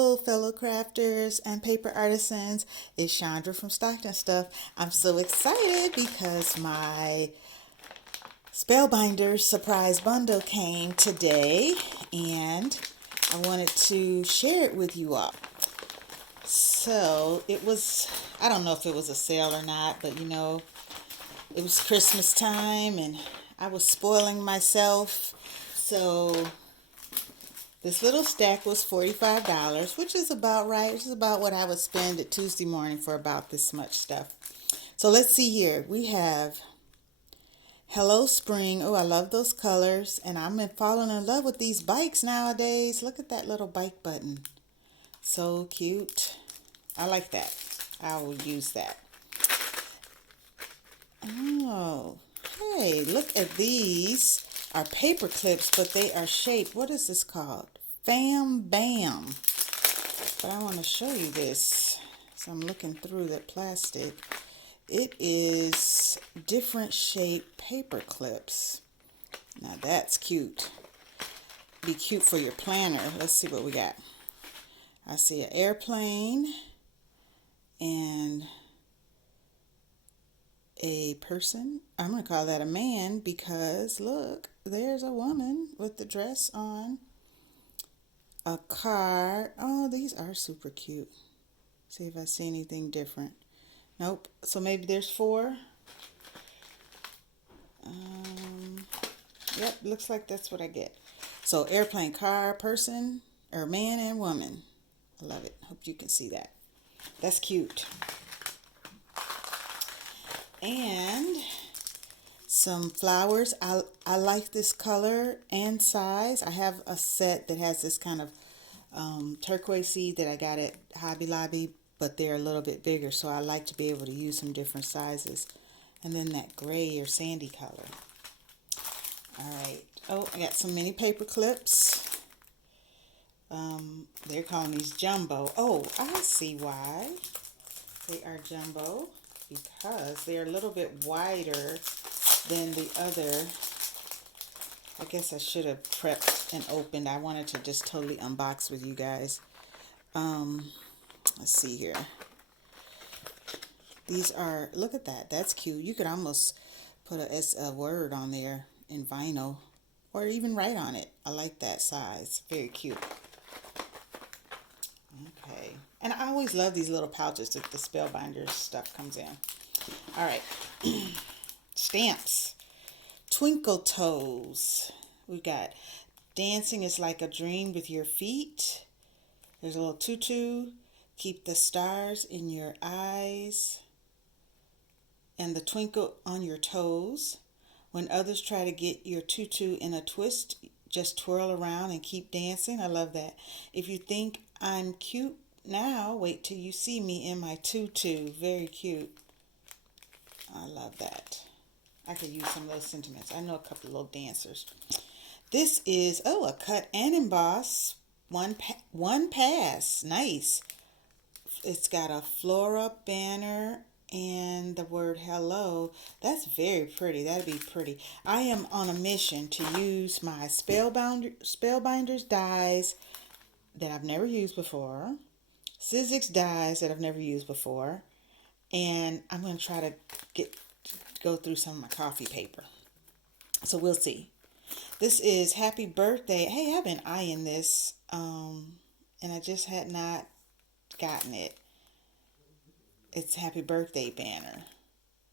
Hello, fellow crafters and paper artisans. It's Chandra from Stockton Stuff. I'm so excited because my Spellbinders surprise bundle came today and I wanted to share it with you all. So it was, I don't know if it was a sale or not, but it was Christmas time and I was spoiling myself. So this little stack was $45, which is about right. Which is about what I would spend at Tuesday morning for about this much stuff. So let's see here. We have Hello Spring. Oh, I love those colors. And I'm falling in love with these bikes nowadays. Look at that little bike button. So cute. I like that. I will use that. Oh, hey, look at these. Are paper clips, but they are shaped. What is this called? Fam Bam. But I want to show you this. So I'm looking through that plastic. It is different shaped paper clips. Now that's cute. Be cute for your planner. Let's see what we got. I see an airplane and a person. I'm going to call that a man because look, there's a woman with the dress on. A car. Oh, these are super cute. See if I see anything different. Nope. So maybe there's 4. Yep, looks like that's what I get. So airplane, car, person, or man and woman. I love it. Hope you can see that. That's cute. And some flowers. I like this color and size. I have a set that has this kind of turquoise that I got at Hobby Lobby, but they're a little bit bigger, so I like to be able to use some different sizes. And then that gray or sandy color. All right. Oh, I got some mini paper clips. They're calling these jumbo. Oh, I see why they are jumbo. Because they're a little bit wider than the other. I guess I should have prepped and opened. I wanted to just totally unbox with you guys. Let's see here. These are, look at that. That's cute. You could almost put a word on there in vinyl or even write on it. I like that size. Very cute. Okay. And I always love these little pouches that the Spellbinders stuff comes in. All right. Stamps. Twinkle Toes. We got Dancing is Like a Dream with Your Feet. There's a little tutu. Keep the stars in your eyes. And the twinkle on your toes. When others try to get your tutu in a twist, just twirl around and keep dancing. I love that. If you think I'm cute now, wait till you see me in my tutu. Very cute. I love that. I could use some of those sentiments. I know a couple of little dancers. This is, oh, a cut and emboss. One pass. Nice. It's got a flora banner and the word hello. That's very pretty. That'd be pretty. I am on a mission to use my Spellbinders dies that I've never used before. Sizzix dies that I've never used before. And I'm going to try to go through some of my coffee paper. So we'll see. This is Happy Birthday. Hey, I've been eyeing this. And I just had not gotten it. It's Happy Birthday banner.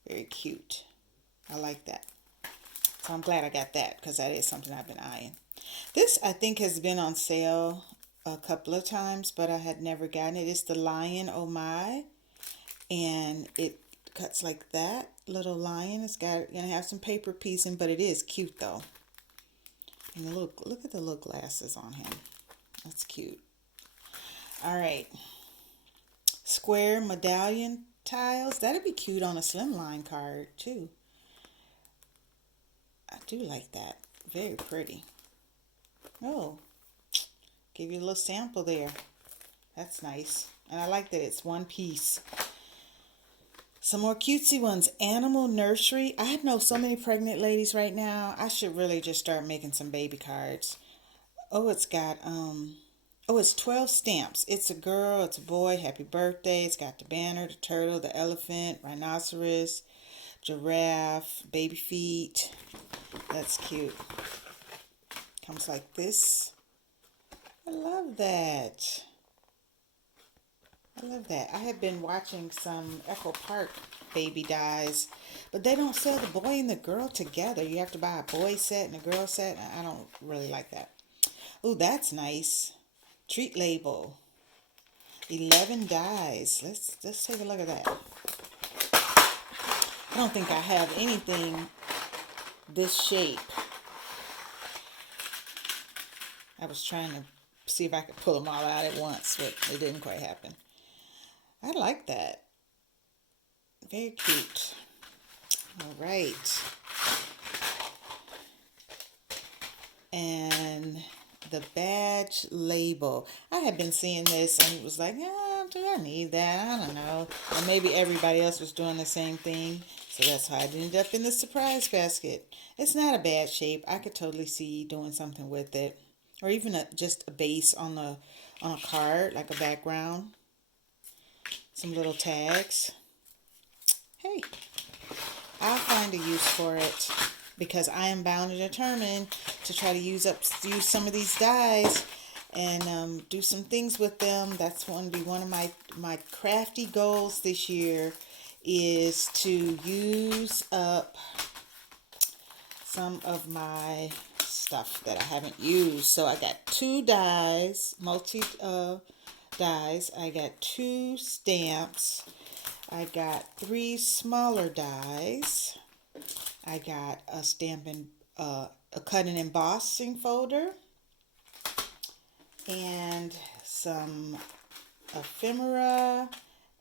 Very cute. I like that. So I'm glad I got that because that is something I've been eyeing. This, I think, has been on sale a couple of times, but I had never gotten it. It's the Lion Oh My. And it cuts like that. Little lion. It's gonna have some paper piecing, but it is cute though. And look at the little glasses on him. That's cute. All right. Square medallion tiles. That'd be cute on a slimline card too. I do like that. Very pretty. Oh, give you a little sample there. That's nice. And I like that it's one piece. Some more cutesy ones. Animal Nursery. I know so many pregnant ladies right now. I should really just start making some baby cards. Oh, it's got Oh, it's 12 stamps. It's a girl, it's a boy, happy birthday. It's got the banner, the turtle, the elephant, rhinoceros, giraffe, baby feet. That's cute. Comes like this. I love that. I love that. I have been watching some Echo Park baby dies, but they don't sell the boy and the girl together. You have to buy a boy set and a girl set. I don't really like that. Oh, that's nice. Treat label. 11 dies. Let's take a look at that. I don't think I have anything this shape. I was trying to see if I could pull them all out at once, but it didn't quite happen. I like that. Very cute. All right. And the badge label. I had been seeing this and it was like, do I need that? I don't know. Or maybe everybody else was doing the same thing. So that's how I ended up in the surprise basket. It's not a bad shape. I could totally see doing something with it. Or even just a base on a card, like a background. Some little tags. Hey, I'll find a use for it because I am bound and determined to try to use some of these dies and do some things with them. That's going to be one of my crafty goals this year, is to use up some of my stuff that I haven't used. So I got 2 dies, dies. I got 2 stamps. I got 3 smaller dies. I got a a cut and embossing folder, and some ephemera,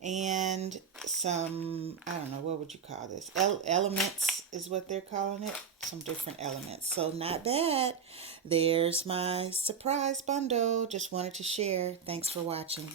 and some, I don't know, what would you call this? Elements is what they're calling it. Some different elements. So not bad. There's my surprise bundle. Just wanted to share. Thanks for watching.